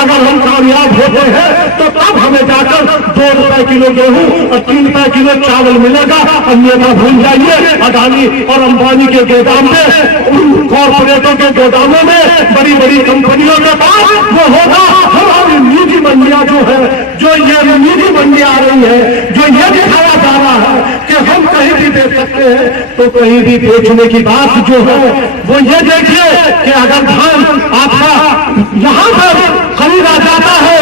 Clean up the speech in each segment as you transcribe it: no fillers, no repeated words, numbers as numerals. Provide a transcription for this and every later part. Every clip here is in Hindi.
अगर हम कामयाब होते हैं तो तब हमें जाकर 2 रुपए किलो गेहूं और 3 रुपए किलो चावल मिलेगा। अन्यथा भूल जाइए, अडानी और अंबानी के गोदाम में, कॉर्पोरेटों के गोदामों में, बड़ी बड़ी कंपनियों के पास वो होगा। हमारी निजी मंडियां जो है, जो ये निजी मंडियां आ रही है, जो ये दिखाया जा रहा है कि हम कहीं भी बेच सकते हैं, तो कहीं भी बेचने की बात जो है वो ये देखिए कि अगर धान आपका यहां पर खरीदा जाता है,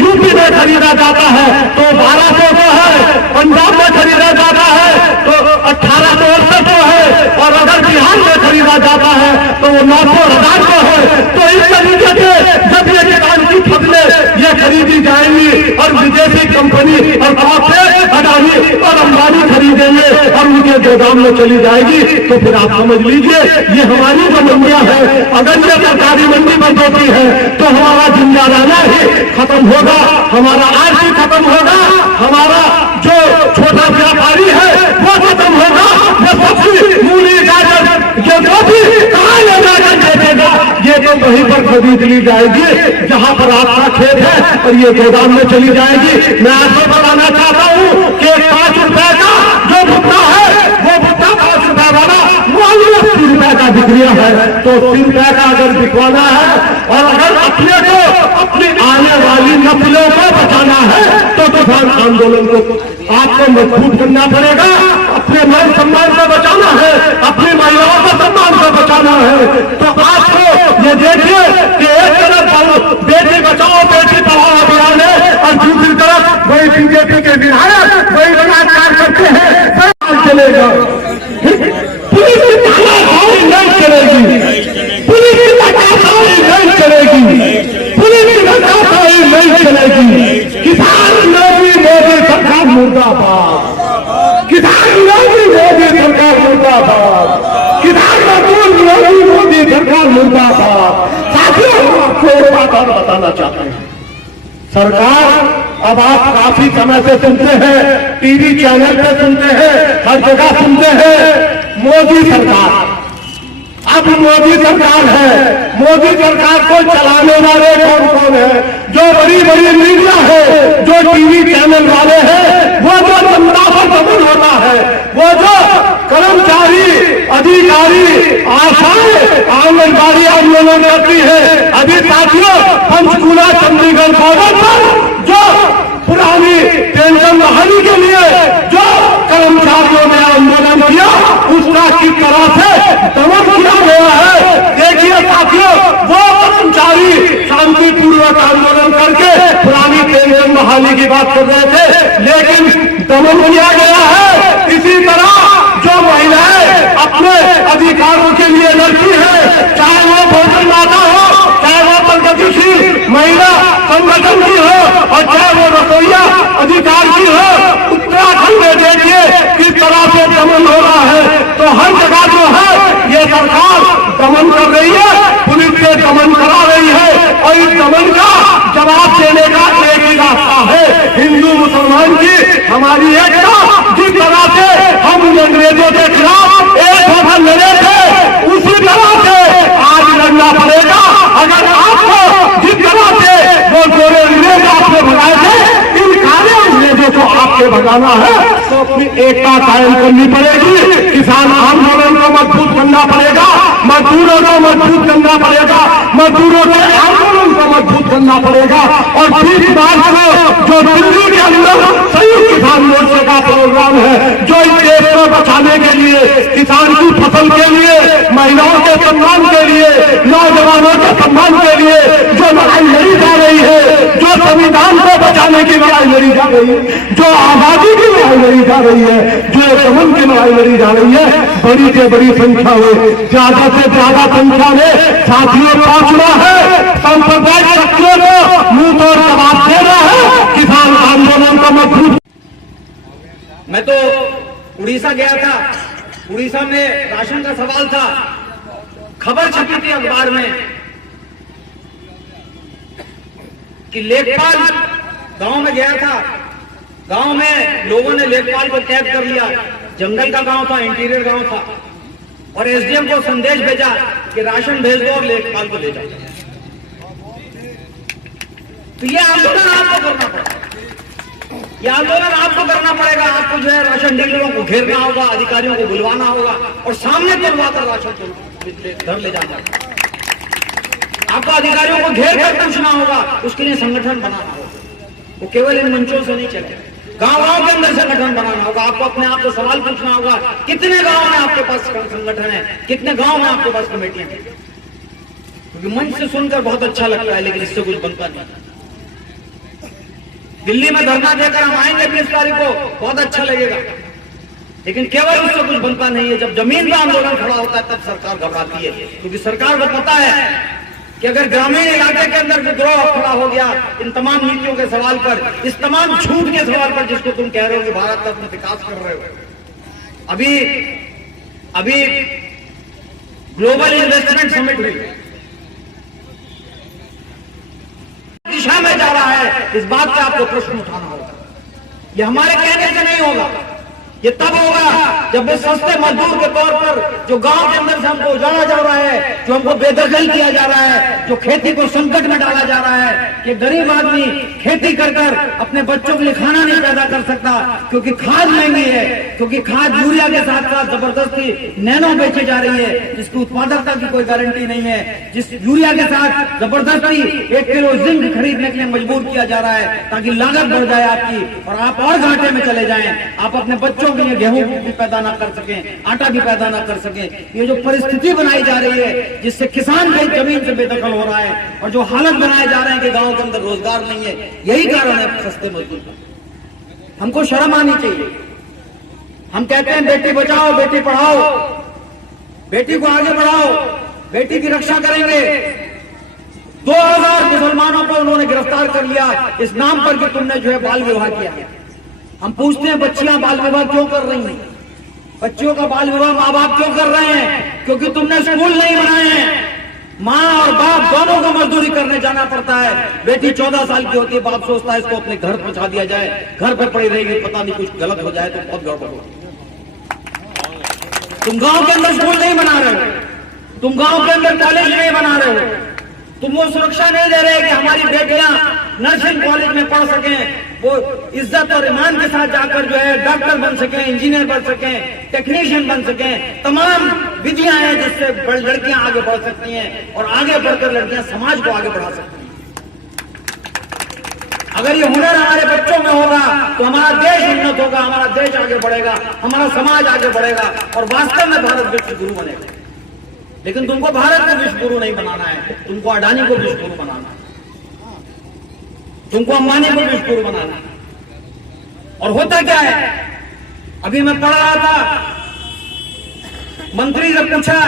यूपी में खरीदा जाता है तो 1200 को है, पंजाब में खरीदा जाता है तो 1868 को है, और अगर बिहार में खरीदा जाता है तो वो 900,000 को है। तो इस तरीके से जब ये किसान की फसलें ये खरीदी जाएंगी और विदेशी कंपनी और कॉर्पोरेट अडानी और अंबानी खरीदेंगे और उनके गोदाम में चली जाएगी, तो फिर आप समझ लीजिए ये हमारी जो मंडियां है, अगर ये सरकारी मंडी बंद होती है तो हमारा जिंदा रहना ही खत्म होगा, हमारा आर्थिक खत्म होगा, हमारा जो छोटा व्यापारी है वो खत्म होगा, वो सब्जी मूली गाजर ये जो भी कहाँ ले जाकर बेचेगा, ये तो वहीं पर खरीद ली जाएगी जहां पर आपका खेत है और ये गोदाम में चली जाएगी। मैं आपको बताना चाहता हूँ कि 5 रुपए का जो भुट्टा है वो भुट्टा 5 रुपए वाला 80 रुपए का बिक रहा है, तो 80 रुपए का अगर बिकवाना है और अगर अपने को अपनी आने वाली नस्लों को बचाना है तो किसान आंदोलन को आपको मजबूत करना पड़ेगा। अपने मान सम्मान को बचाना है, अपनी महिलाओं को सम्मान को बचाना है, तो आपको ये देखिए कि एक तरफ बेटी बचाओ बेटी पढ़ाओ अभियान है और दूसरी तरफ वही बीजेपी के विधायक वही बलात्कार करते हैं। चलेगा पुलिस की तानाशाही नहीं चलेगी, पुलिस की तानाशाही नहीं चलेगी, पुलिस की तानाशाही नहीं चलेगी। किसान विरोधी मोदी सरकार मुर्दाबाद, किसान विरोधी मोदी सरकार मुर्दाबाद, किसान मजदूर विरोधी मोदी सरकार मुर्दाबाद। साथियों, हम आपको एक बात और बताना चाहते हैं। सरकार अब आप काफी समय से सुनते हैं, टीवी चैनल पे सुनते हैं, हर जगह सुनते हैं मोदी सरकार। अब मोदी सरकार है, मोदी सरकार को चलाने वाले कौन कौन है? जो बड़ी बड़ी मीडिया है, जो टीवी चैनल वाले हैं, वो जो जनता पर दमन होता है, वो जो कर्मचारी अधिकारी आशाएं आंगनबाड़ी आंदोलन करती है। अभी साथियों, पंचकूला चंडीगढ़ बॉर्डर पर जो पुरानी पेंशन बहाली के लिए जो कर्मचारियों ने आंदोलन किया, उसका किस तरह से दमन किया गया है। देखिए साथियों, वो कर्मचारी शांतिपूर्वक आंदोलन करके पुरानी पेंशन बहाली की बात कर रहे थे, लेकिन दमन किया गया है। इसी तरह जो महिलाएं अपने अधिकारों के लिए लड़ती है, चाहे वो भोजन माता हो, चाहे वो प्रगतिशील महिला संगठन की हो और चाहे वो रसोईया अधिकार की हो, उत्तराखंड में देखिए किस तरह से दमन हो रहा है। तो हर जगह जो है ये सरकार दमन कर रही है, पुलिस से दमन करा रही है, और इस दमन का जवाब देने का एक ही रास्ता है, हिंदू मुसलमान की हमारी एकता। जिस तरह से हम अंग्रेजों के खिलाफ एक होकर लड़े थे, उसी तरह से आज लड़ना पड़ेगा। अगर आपको जिस तरह से वो गोरे अंग्रेज आपने भगाए थे, इन काले अंग्रेजों को आपके भगाना है तो अपनी एकता कायम करनी पड़ेगी। किसान आंदोलन को मजबूत करना पड़ेगा, मजदूरों को मजबूत करना पड़ेगा, मजदूरों के आंदोलन को मजबूत करना पड़ेगा। और 20 मार्च को जो दिल्ली के अंदर संयुक्त किसान मोर्चे का प्रोग्राम है, जो इस देश को बचाने के लिए, किसान की फसल के लिए, महिलाओं के सम्मान के लिए, नौजवानों के सम्मान के लिए जो लड़ाई लड़ी जा रही है, जो संविधान को बचाने की लड़ाई लड़ी जा रही है, जो आजादी की लड़ाई लड़ी जा रही है, जो दमन की लड़ाई लड़ी जा रही है, बड़ी से बड़ी संख्या में, ज्यादा से ज्यादा संख्या में साथियों पहुंचना है। सांप्रदायिक शक्तियों को मुंह तोड़ जवाब देना है, किसान आंदोलन को मजबूत। मैं तो उड़ीसा गया था, उड़ीसा में राशन का सवाल था, खबर छपी थी अखबार में कि लेखपाल गांव में गया था, गांव में लोगों ने लेखपाल को कैद कर लिया। जंगल का गांव था, इंटीरियर गांव था, और एसडीएम को संदेश भेजा कि राशन भेज दो और लेखपाल को ले जाओ। तो ये आंदोलन आपको करना पड़ेगा, ये आंदोलन आपको करना पड़ेगा। आपको जो है राशन डीलरों को घेरना होगा, अधिकारियों को बुलवाना होगा और सामने तुलवाकर राशन घर ले जाना होगा। आपको अधिकारियों को घेर कर पूछना होगा, उसके लिए संगठन बनाना होगा। वो केवल इन मंचों से नहीं चलेगा, गांव-गांव के अंदर संगठन बनाना होगा। आपको अपने आप को सवाल पूछना होगा, कितने गांव में आपके पास संगठन है, कितने गांव में आपके पास कमेटियां हैं। क्योंकि मंच से सुनकर बहुत अच्छा लगता है, लेकिन इससे कुछ बनता नहीं। दिल्ली में धरना देकर हम आएंगे 20 तारीख को, बहुत अच्छा लगेगा, लेकिन केवल उससे कुछ बनता नहीं है। जब जमीन पर आंदोलन खड़ा होता है तब सरकार घबराती है, क्योंकि सरकार को पता है कि अगर ग्रामीण इलाके के अंदर विद्रोह खड़ा हो गया इन तमाम नीतियों के सवाल पर, इस तमाम झूठ के सवाल पर जिसको तुम कह रहे हो कि भारत का तुम विकास कर रहे हो। अभी ग्लोबल इन्वेस्टमेंट समिट हुई, दिशा में जा रहा है, इस बात पे आपको प्रश्न उठाना होगा। ये हमारे कहने से नहीं होगा, ये तब होगा जब वे सस्ते मजदूर के तौर पर जो गांव के अंदर से हमको उजाड़ा जा रहा है, जो हमको बेदखल किया जा रहा है, जो खेती को संकट में डाला जा रहा है कि गरीब आदमी खेती कर कर अपने बच्चों के लिए खाना नहीं पैदा कर सकता, क्योंकि खाद महंगी है, क्योंकि खाद यूरिया के साथ साथ जबरदस्ती नैनो बेची जा रही है, जिसकी उत्पादकता की कोई गारंटी नहीं है, जिस यूरिया के साथ जबरदस्ती 1 किलो जिंक खरीदने के लिए मजबूर किया जा रहा है ताकि लागत बढ़ जाए आपकी और आप और घाटे में चले जाएं, आप अपने बच्चों के लिए गेहूं भी पैदा ना कर सकें, आटा भी पैदा ना कर सकें। ये जो परिस्थिति बनाई जा रही है जिससे किसान भी जमीन से बेदखल हो रहा है और जो हालत बनाए जा रहे हैं कि गांव के अंदर रोजगार नहीं है, यही कारण है सस्ते मजदूर का। हमको शर्म आनी चाहिए। हम कहते हैं बेटी बचाओ बेटी पढ़ाओ, बेटी को आगे बढ़ाओ, बेटी की रक्षा करेंगे। 2000 मुसलमानों को उन्होंने गिरफ्तार कर लिया इस नाम पर कि तुमने जो है बाल विवाह किया। हम पूछते हैं बच्चियां बाल विवाह क्यों कर रही हैं? बच्चियों का बाल विवाह माँ बाप क्यों कर रहे हैं? क्योंकि तुमने स्कूल नहीं बनाए हैं। माँ और बाप दोनों को मजदूरी करने जाना पड़ता है। बेटी 14 साल की होती है, बाप सोचता है इसको अपने घर पहुंचा दिया जाए, घर पर पड़ी रहेगी, पता नहीं कुछ गलत हो जाए तो बहुत गड़बड़ होगी। तुम गांव के अंदर स्कूल नहीं बना रहे हो, तुम गांव के अंदर कॉलेज नहीं बना रहे हो, तुम वो सुरक्षा नहीं दे रहे कि हमारी बेटियां नर्सिंग कॉलेज में पढ़ सकें, वो इज्जत और ईमान के साथ जाकर जो है डॉक्टर बन सकें, इंजीनियर बन सकें, टेक्नीशियन बन सकें। तमाम विधियां हैं जिससे लड़कियां आगे बढ़ सकती हैं और आगे बढ़कर लड़कियां समाज को आगे बढ़ा सकती हैं। अगर ये हुनर हमारे बच्चों में होगा तो हमारा देश उन्नत होगा, हमारा देश आगे बढ़ेगा, हमारा समाज आगे बढ़ेगा और वास्तव में भारत विश्व गुरु बनेगा। लेकिन तुमको भारत को विश्व गुरु नहीं बनाना है, तुमको अडानी को विश्व गुरु बनाना है, तुमको अंबानी को विश्व गुरु बनाना है। और होता क्या है, अभी मैं पढ़ रहा था, मंत्री से पूछा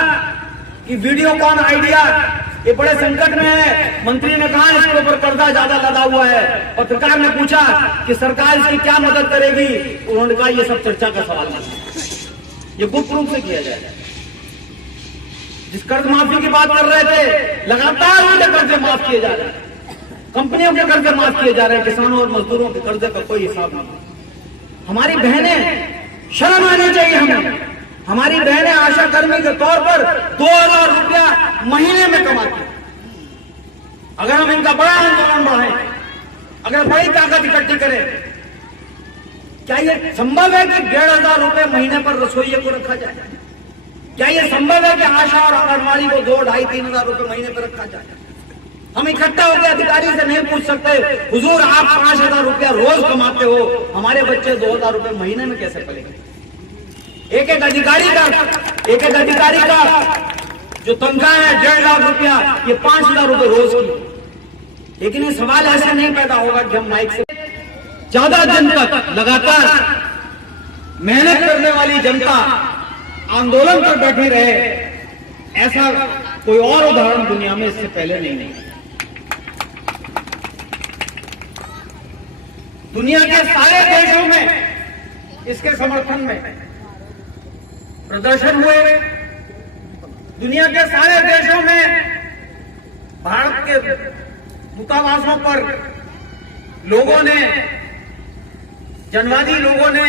कि वीडियोकॉन आइडिया ये बड़े संकट में है। मंत्री ने कहा इसके ऊपर कर्जा ज्यादा लदा हुआ है। पत्रकार ने पूछा कि सरकार इसकी क्या मदद करेगी, उन्होंने कहा ये सब चर्चा का सवाल नहीं, ये गुप्त रूप से किया जाएगा। जिस कर्ज माफी की बात कर रहे थे, लगातार उनके कर्जे माफ किए जा रहे हैं, कंपनियों के कर्जे माफ किए जा रहे हैं, किसानों और मजदूरों के कर्जे का कोई हिसाब नहीं। हमारी बहनें, शर्म आनी चाहिए हमें, हमारी बहनें आशा कर्मी के तौर पर 2000 रुपया महीने में कमाती हैं। अगर हम इनका बड़ा आंदोलन बढ़ाएं, अगर बड़ी ताकत इकट्ठी करें, क्या यह संभव है कि 1500 रुपये महीने पर रसोइये को रखा जाए? क्या यह संभव है कि आशा और आंगनबाड़ी को 2-2,5-3 हजार रुपये महीने पर रखा जाए? हम इकट्ठा होकर अधिकारी से नहीं पूछ सकते, हुजूर आप 5,000 रुपया रोज कमाते हो, हमारे बच्चे 2,000 रुपये महीने में कैसे पलेंगे? एक एक अधिकारी का जो तनख्वाह है 1.5 लाख रुपया, ये 5,000 रुपये रोज की। लेकिन ये सवाल ऐसा नहीं पैदा होगा कि हम माइक से ज्यादा दिन तक लगातार मेहनत करने वाली जनता आंदोलन पर बैठी रहे, ऐसा कोई और उदाहरण दुनिया में इससे पहले नहीं। दुनिया के सारे देशों में इसके समर्थन में प्रदर्शन हुए। दुनिया के सारे देशों में भारत के दूतावासों पर लोगों ने, जनवादी लोगों ने,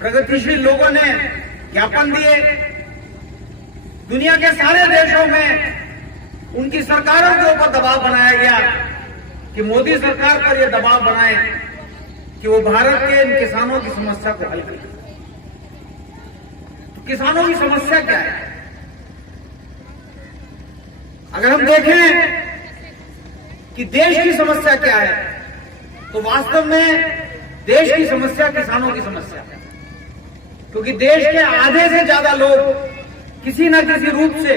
प्रगतिशील लोगों ने ज्ञापन दिए। दुनिया के सारे देशों में उनकी सरकारों के ऊपर दबाव बनाया गया कि मोदी सरकार पर यह दबाव बनाए कि वो भारत के इन किसानों की समस्या को हल करे। तो किसानों की समस्या क्या है? अगर हम देखें कि देश की समस्या क्या है, तो वास्तव में देश की समस्या किसानों की समस्या है, क्योंकि देश के आधे से ज्यादा लोग किसी न किसी रूप से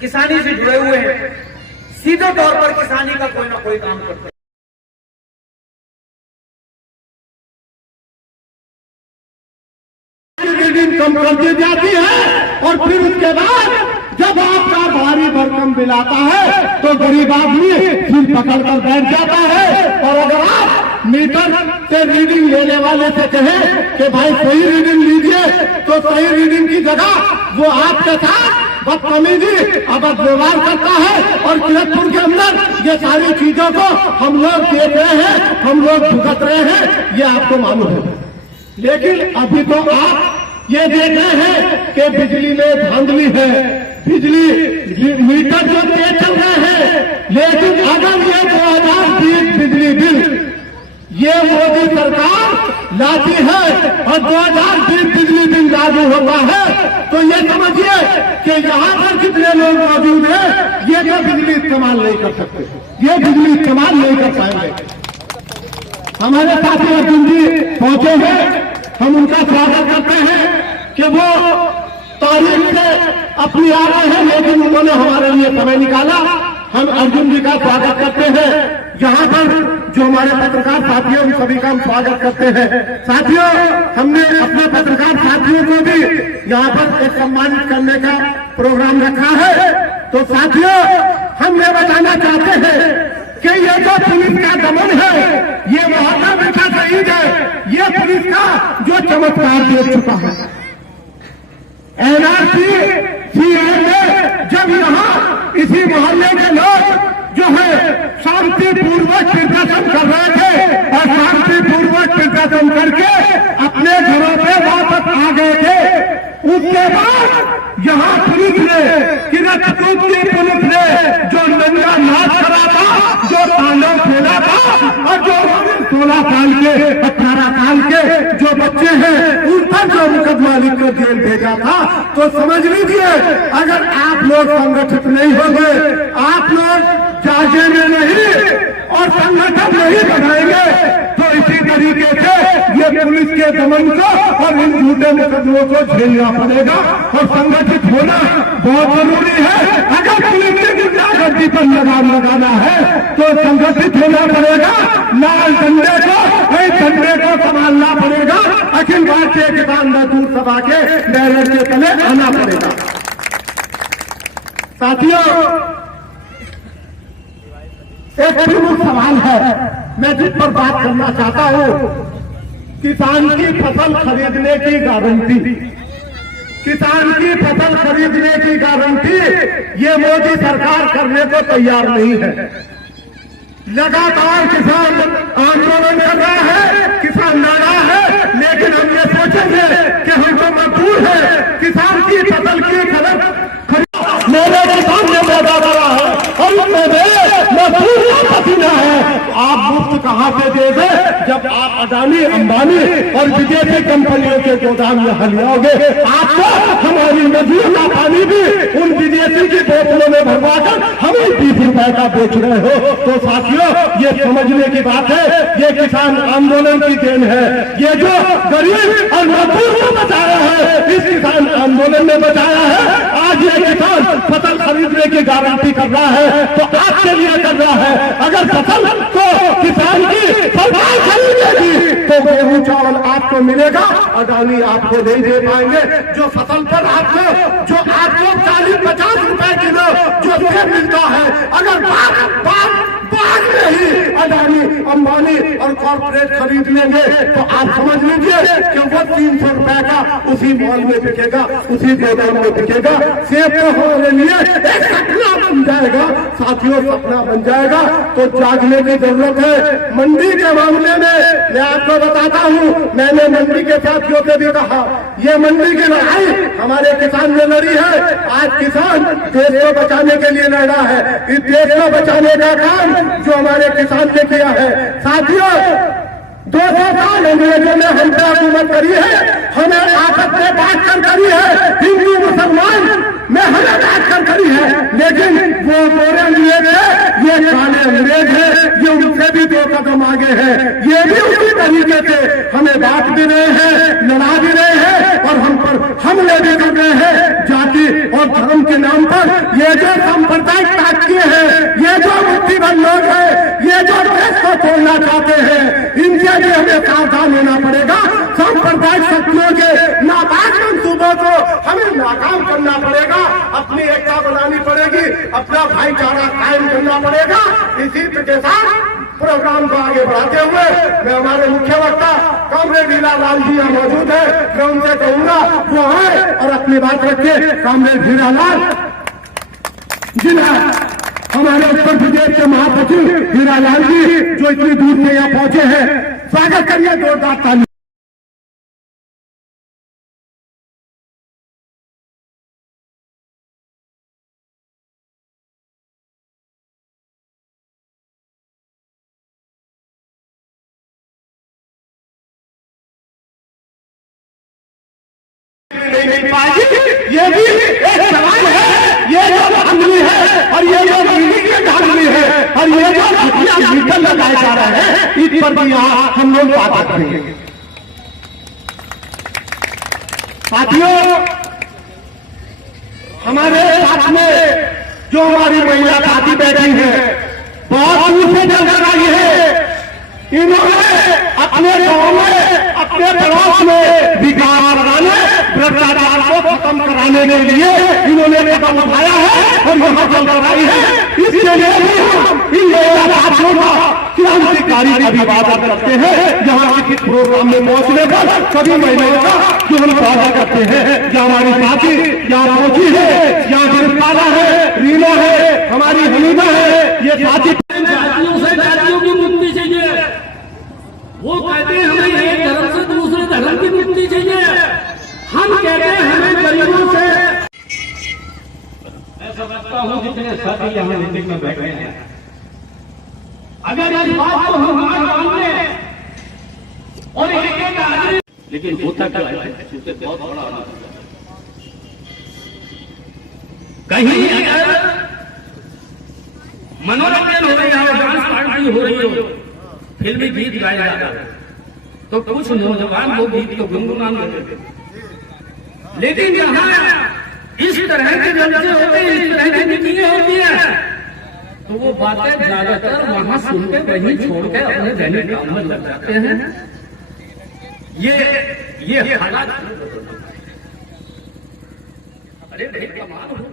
किसानी से जुड़े हुए हैं, सीधे तौर पर किसानी का कोई ना कोई काम करते हैं। रीडिंग कम कर दी जाती है और फिर उसके बाद जब आपका भारी भरकम बिल आता है तो गरीब आदमी फिर पकड़ कर बैठ जाता है। और अगर आप मीटर से रीडिंग लेने वाले से कहें कि भाई सही रीडिंग लीजिए, तो सही रीडिंग की जगह वो आपके साथ बदतमीजी अब व्यवहार करता है। और किरतपुर के अंदर ये सारी चीजों को हम लोग देख रहे हैं, हम लोग भुगत रहे हैं, ये आपको मालूम है। लेकिन अभी तो आप ये देख रहे हैं कि बिजली में धांधली है, बिजली मीटर जो तेज चल रहे हैं। लेकिन अगर ये 2020 बिजली बिल ये मोदी सरकार लाती है और 2020 बिजली बिल लागू होता है, तो ये समझिए कि यहाँ पर जितने लोग मौजूद हैं ये तो बिजली इस्तेमाल नहीं कर सकते, ये बिजली इस्तेमाल नहीं कर पाएंगे। हमारे साथी अर्जुन जी पहुंचे हैं, हम उनका स्वागत करते हैं कि वो तारीख से अपनी आ रहे हैं, लेकिन उन्होंने हमारे लिए समय निकाला। हम अर्जुन जी का स्वागत करते हैं। यहाँ पर जो हमारे पत्रकार साथियों उन सभी का हम स्वागत करते हैं। साथियों, हमने अपने पत्रकार साथियों को भी यहाँ पर एक सम्मानित करने का प्रोग्राम रखा है। तो साथियों, हम ये बताना चाहते हैं कि ये जो पुलिस का दमन है, ये महात्मा बेटा शहीद है, ये पुलिस का जो चमत्कार देख चुका है। एनआरसी सीएए जब यहाँ इसी मोहल्ले के लोग जो है शांतिपूर्वक प्रदर्शन कर रहे थे और शांतिपूर्वक प्रदर्शन करके अपने घरों पे वापस आ गए थे, उसके बाद यहाँ पुलिस ने, किरतपुर की पुलिस ने जो नंगा नाच करा था, जो तांडव खेला था और जो 16 साल के 18 साल के जो बच्चे हैं उन पर जो मुकदमा लिखकर जेल भेजा था, तो समझ लीजिए अगर आप लोग संगठित नहीं होंगे, आप लोग जागेंगे नहीं और संगठन नहीं बनाएंगे, तो इसी तरीके से ये पुलिस के दमन को और इन झूठे मुकदमों को झेलना पड़ेगा। और संगठित होना बहुत जरूरी है। अगर पुलिस की गुंडागर्दी पर लगाम लगाना है तो संगठित होना पड़ेगा, लाल झंडे को संभालना पड़ेगा, अखिल भारतीय किसान मजदूर सभा के बैनर के तले आना पड़ेगा। साथियों, एक प्रमुख सवाल है मैं जिस पर बात करना चाहता हूं, किसान की फसल खरीदने की गारंटी, किसान की फसल खरीदने की गारंटी ये मोदी सरकार करने को तैयार नहीं है। लगातार किसान आंदोलन कर रहा है, किसान लड़ा है, लेकिन हम ये सोचेंगे कि हम तो मजबूर हैं, किसान की फसल की खरीद मेरे किसान ने पैदा करा है और मजदूर का पसीना है। आप मुफ्त कहाँ से दे दे जब आप अडानी अंबानी और विदेशी कंपनियों के गोदाम में हलियाओगे। आपको हमारी नदियों का पानी भी उन विदेशी की बोतलों में भरवाकर हमें 20 रुपए का बेच रहे हो। तो साथियों, ये समझने की बात है, ये किसान आंदोलन की देन है। ये जो गरीब और मजदूर को बचाया है, इस किसान आंदोलन ने बचाया है। आज ये किसान फसल खरीदने की गारंटी कर रहा है तो आपके लिए कर रहा है। अगर फसल को किसान की सरकार खरीदेगी तो गेहूं चावल आपको मिलेगा, अडानी आपको नहीं दे पाएंगे। जो फसल पर आपको 40-50 रुपए किलो जो सेब मिलता है, अगर बाद में ही अडानी अंबानी और कॉर्पोरेट खरीद लेंगे तो आप समझ लीजिए कि वो 300 रुपए का उसी मॉल में बिकेगा, उसी गोदाम में बिकेगा। सेब तो हमारे लिए एक सपना बन जाएगा साथियों, सपना बन जाएगा। तो जागने की जरूरत है। मंडी के मामले में मैं आपको बताता हूँ, मैंने मंडी के साथियों से भी कहा, ये मंडी की लड़ाई हमारे किसान ने लड़ी है। आज किसान देश को बचाने के लिए लड़ रहा है। इस देश को बचाने का काम जो हमारे किसान ने किया है साथियों, 200 साल अंग्रेजों ने हम पे हुकूमत करी है, हमें आपस में बांट कर करी है, हिंदू मुसलमान में हमें बांट कर करी है। लेकिन वो गोरे अंग्रेज है, ये काले अंग्रेज है, ये उनसे भी 2 कदम आगे है। ये भी उसी तरीके से हमें बांट भी रहे हैं, लड़ा भी रहे हैं और हम पर हमले भी कर रहे हैं। जाति और धर्म के नाम पर ये जो सांप्रदायिक ताकतें हैं, ये जो मुट्ठीभर लोग हैं, ये जो देश को तोड़ना चाहते हैं, इनके लिए हमें सावधान होना पड़ेगा। सांप्रदायिक शक्तियों के नापाक मंसूबों को हमें नाकाम करना पड़ेगा। अपनी एकता बनानी पड़ेगी, अपना भाईचारा कायम करना पड़ेगा। इसी के साथ प्रोग्राम को आगे बढ़ाते हुए मैं हमारे मुख्य वक्ता कॉमरेड हीरालाल जी यहाँ मौजूद है, मैं उनसे कहूंगा वो आए और अपनी बात रखे। कॉमरेड हीरालाल जिला हमारे उत्तर प्रदेश के महासचिव हीरालाल जी जो इतनी दूर से यहाँ पहुंचे हैं, स्वागत करिए जोरदार ताली। ये भी एक सवाल है, ये जो धांधली है और ये जो मीडिया की धांधली है और ये जो हथियार मीटर लगाए जा रहे हैं, इस पर भी यहाँ हम लोग बात करेंगे। साथियों, हमारे साथ में जो हमारी महिला साथी बैठी है, बहुत दूर से चलकर आई है। इन्होंने अपने गांव में, अपने पड़ोस में विकास कराने, भ्रष्टाचार को खत्म कराने के लिए इन्होंने कदम उठाया है और यहाँ चलकर आई है। इसके लिए भी हम इन साथियों का क्रांतिकारी अभिवादन करते हैं। यहाँ किसी प्रोग्राम में पहुंचने पर सभी महिलाओं का जो हम स्वागत करते हैं। यहाँ हमारी साथी यहाँ पहुंची है, यहाँ गिरफ्तारा है, रीना है, हमारी हनीना है, ये साथी जातियों की मुक्ति चाहिए। वो कहते हैं हमें एक धर्म से दूसरे धर्म की मुक्ति चाहिए। हम कहते हैं हमें गरीबों से। मैं समझता हूँ जितने साथी यहाँ मीटिंग में बैठे हैं, अगर इस बात को हम मान लें और एक आदमी, लेकिन होता क्या है, उससे बहुत बड़ा कहीं अगर मनोरंजन हो रही है, डांस पार्टी हो रही हो, फिल्मी गीत गाया जाता है, तो कुछ नौजवान लोग गीत को गुनगुनाने लगते हैं। लेकिन यहाँ इस तरह के जलसे होते हैं, इस तरह की मीटिंगें होती है, तो वो बातें ज्यादातर वहां सुन के वहीं छोड़ के अपने दैनिक काम में लग जाते हैं। ये हालात, अरे भाई कमाल हो।